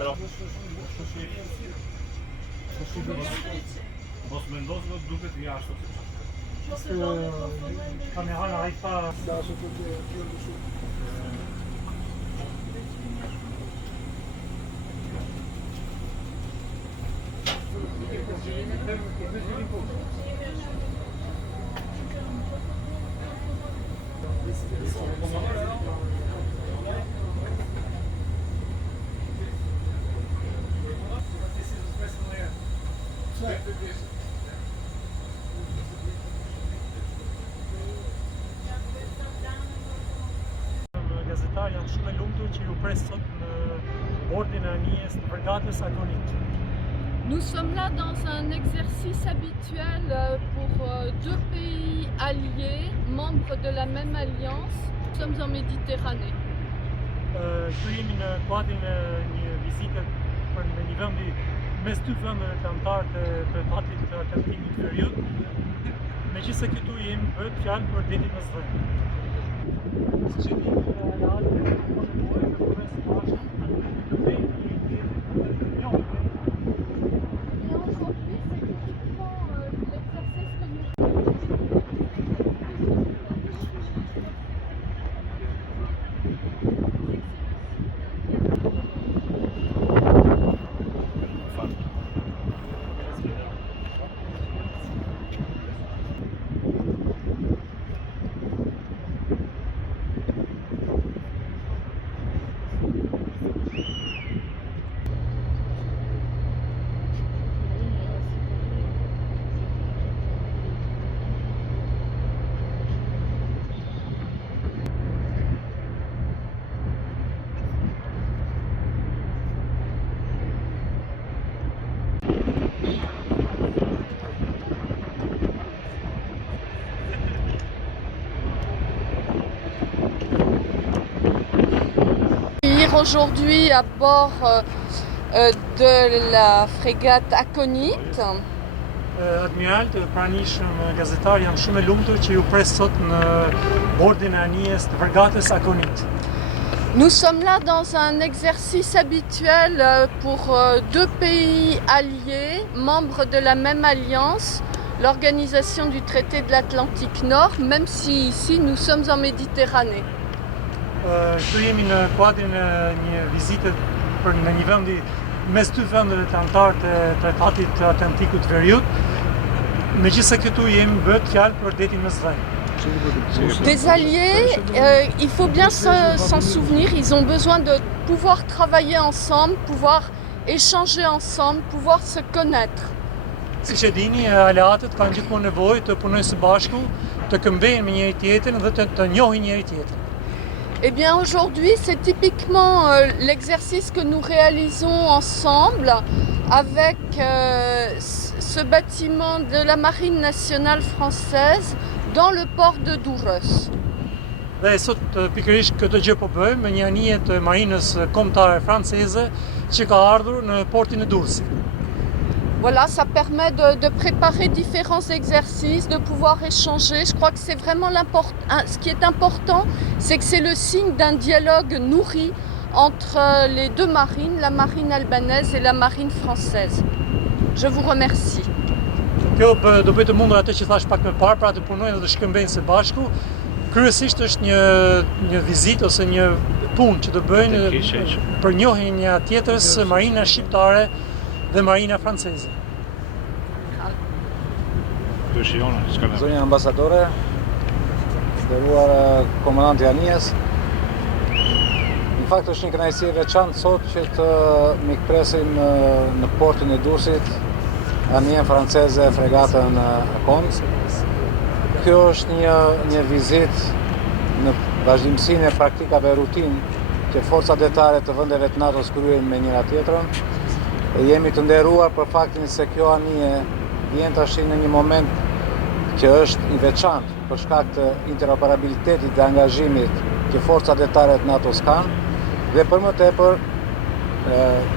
Alors, la caméra n'arrive pas à... Gazetar janë shumë e lumtur që ju pres sot në bordin e anijes të fregatës Agonit. Nous sommes là dans un exercice habituel pour deux pays alliés, membres de la même alliance. Nous sommes en Méditerranée. Këtu jemi në kuadrin e një vizite për në një vend mes dy vendeve të anëtar të Tratatit të Atlantikut Veriut. Megjithëse këtu jemi bëhet fjalë për detin e Zërin. Siç e dini, Aujourd'hui à bord de la frégate Aconit. Admiralt e pranishëm gazetar janë shumë e lumtur që ju pres sot në bordin e anijes të fregatës Agonit. Nous sommes là dans un exercice habituel pour deux pays alliés, membres de la même alliance, l'organisation du traité de l'Atlantique Nord, même si ici nous sommes en Méditerranée. Këtu jemi në kuadrin e një vizite për në një vendi mes dy vendeve të anëtar të Tratatit të Atlantikut Veriut. Megjithëse këtu jemi bëhet fjalë për detin e Zërin. Des alliés, il faut bien s'en souvenir, ils ont besoin de pouvoir travailler ensemble, pouvoir échanger ensemble, pouvoir se connaître. Siç e dini, aleatët kanë gjithmonë nevojë të punojnë së bashku, të këmbejnë me njëri tjetrin dhe të njohin njëri tjetrin. Eh bien aujourd'hui c'est typiquement l'exercice que nous réalisons ensemble avec ce bâtiment de la Marine nationale française dans le port de Douros. Dhe sot pikërisht këtë gjë po bëjmë me një anije të marinës kombëtare franceze që ka ardhur në portin e Durrësit. Voilà, ça permet de préparer différents exercices, de pouvoir échanger. Je crois que c'est vraiment ce qui est important, c'est que c'est le signe d'un dialogue nourri entre les deux marines, la marine albanaise et la marine française. Je vous remercie. Kjo do bëjë të mundur atë që thash pak më parë, pra të punojnë dhe të shkëmbejnë së bashku. Kryesisht është një vizitë ose një punë që do bëjnë për njohjen një tjetrës marina shqiptare dhe marina franceze. Zonja ambasadore, nderuar komandanti i anijes. Në fakt është një kënaqësi e veçantë sot që të mikpresim në portin e Durrësit anijen franceze fregatën Akon. Kjo është një vizitë në vazhdimsinë e praktikave rutinë që forcat detare të vendeve të NATO-s kryejnë me njëra tjetrën. Jemi të nderuar për faktin se kjo anije vjen tash në një moment që është i veçantë për shkak të interoperabilitetit dhe angazhimit që forcat detare të NATO-s kanë dhe për më tepër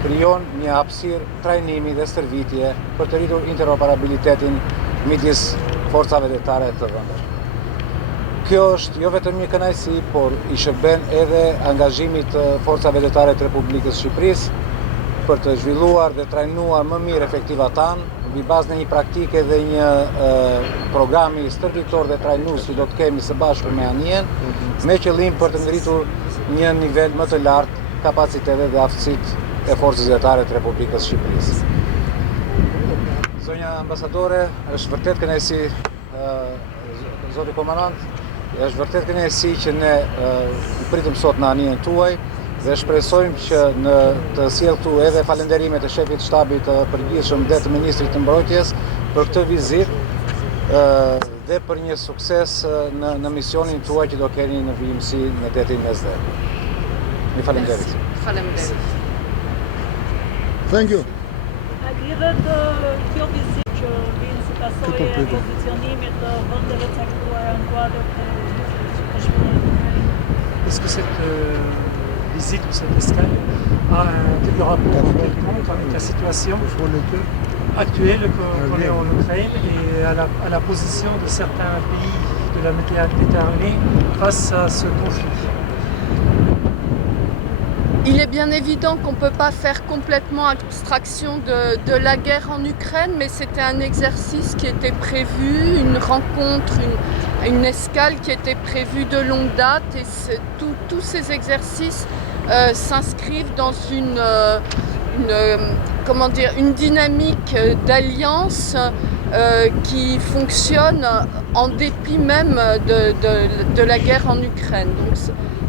krijon një hapësirë trajnimi dhe stërvitje për të rritur interoperabilitetin midis forcave detare të vendeve. Kjo është jo vetëm një kënaqësi, por i shërben edhe angazhimit të forcave detare të Republikës Shqipërisë për të zhvilluar dhe trajnuar më mirë efektivat tanë, mbi bazë në një praktike dhe një programi stërvitor dhe trajnues që do të kemi së bashku me ANIEN, me qëllim për të ngritur një nivel më të lartë kapacitetet dhe aftësitë e forcës detare të Republikës Shqipërisë. Zonja ambasadore, është vërtet kënaqësi, zoti komandant, është vërtet kënaqësi që ne u pritëm sot në ANIEN tuaj dhe shpresojmë që në të sjell këtu edhe falënderimet e shefit shtabit të përgjithshëm dhe të ministrit të mbrojtjes për këtë vizitë dhe për një sukses në misionin tuaj që do keni në vijimësi në detin Mesdhe. Ju falenderit. Faleminderit. Thank you. A lidhet kjo vizitë që vjen si pasojë e pozicionimit të vendeve caktuara në kuadër të Est-ce que cette visite ou cette escale a un rapport quelconque avec la situation actuelle qu'on est en Ukraine et à la position de certains pays de la Méditerranée face à ce conflit? Il est bien évident qu'on ne peut pas faire complètement abstraction de la guerre en Ukraine, mais c'était un exercice qui était prévu, une rencontre, une escale qui était prévue de longue date, et tous ces exercices s'inscrivent dans une dynamique d'alliance qui fonctionne en dépit même de la guerre en Ukraine. Donc,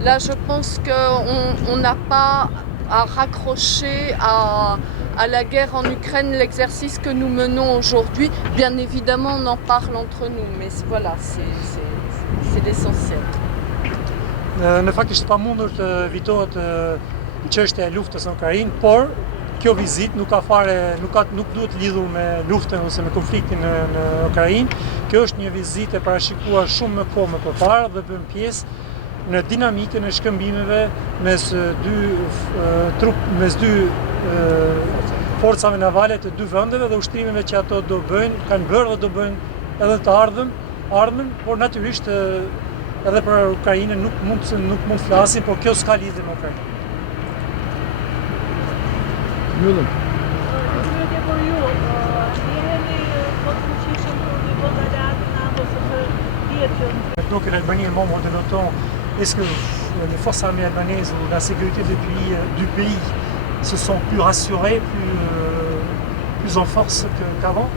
là, je pense qu'on n'a pas à raccrocher à la guerre en Ukraine l'exercice que nous menons aujourd'hui. Bien évidemment, on en parle entre nous, mais voilà, c'est l'essentiel. Në fakt ishte pamundur të vitohet çështja e luftës në Ukrainë, por kjo vizitë nuk duhet lidhur me luftën ose me konfliktin në Ukrainë. Kjo është një vizitë e parashikuar shumë më kohë më përpara dhe bën pjesë në dinamikën e shkëmbimeve mes dy forcave navale të dy vendeve dhe ushtrimeve që ato do bëjnë, kanë bërë dhe do bëjnë edhe të ardhmen, por natyrisht edhe për Ukrainën nuk mund flasim, por kjo s'ka lidhje me Ukrainën. Mbyllëm. Pyetje për ju, jeni fuqishëm për dy vende aleate NATO ose dihet që Maintenant que l'Albanie est membre de l'OTAN, est-ce que les forces armées albanaises ou la sécurité du pays se sont plus rassurées, plus en force qu'avant?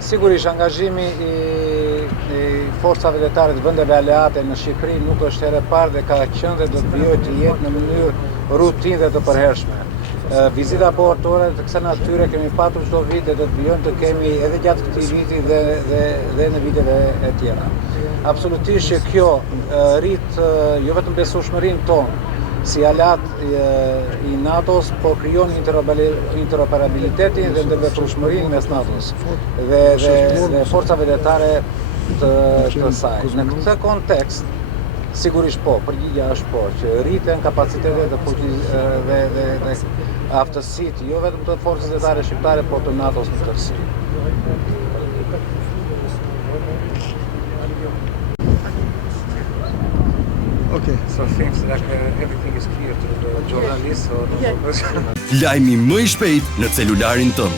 Sigurisht, angazhimi i forcave detare të vendeve aleate në Shqipëri nuk është herë e parë dhe ka qenë dhe do të vijojë të jetë në mënyrë rutinë dhe të përhershme. Vizita boërtore të kësaj natyre kemi patur çdo vit dhe do të vijojmë të kemi edhe gjatë këtij viti dhe në viteve e tjera. Absolutisht që kjo rrit jo vetëm besueshmërinë tonë si aleat i NATO-s, por krijon interoperabilitetin dhe ndërveprueshmërinë mes NATO-s dhe forcave detare të saj. Në këtë kontekst, sigurisht po, përgjigjja është po, që rriten kapacitetet dhe aftësitë jo vetëm të forcës detare shqiptare, por të NATO-s në tërësi. Okay. So things like everything is clear to the journalists or Yes. Lajmi më i shpejt në celularin tënd.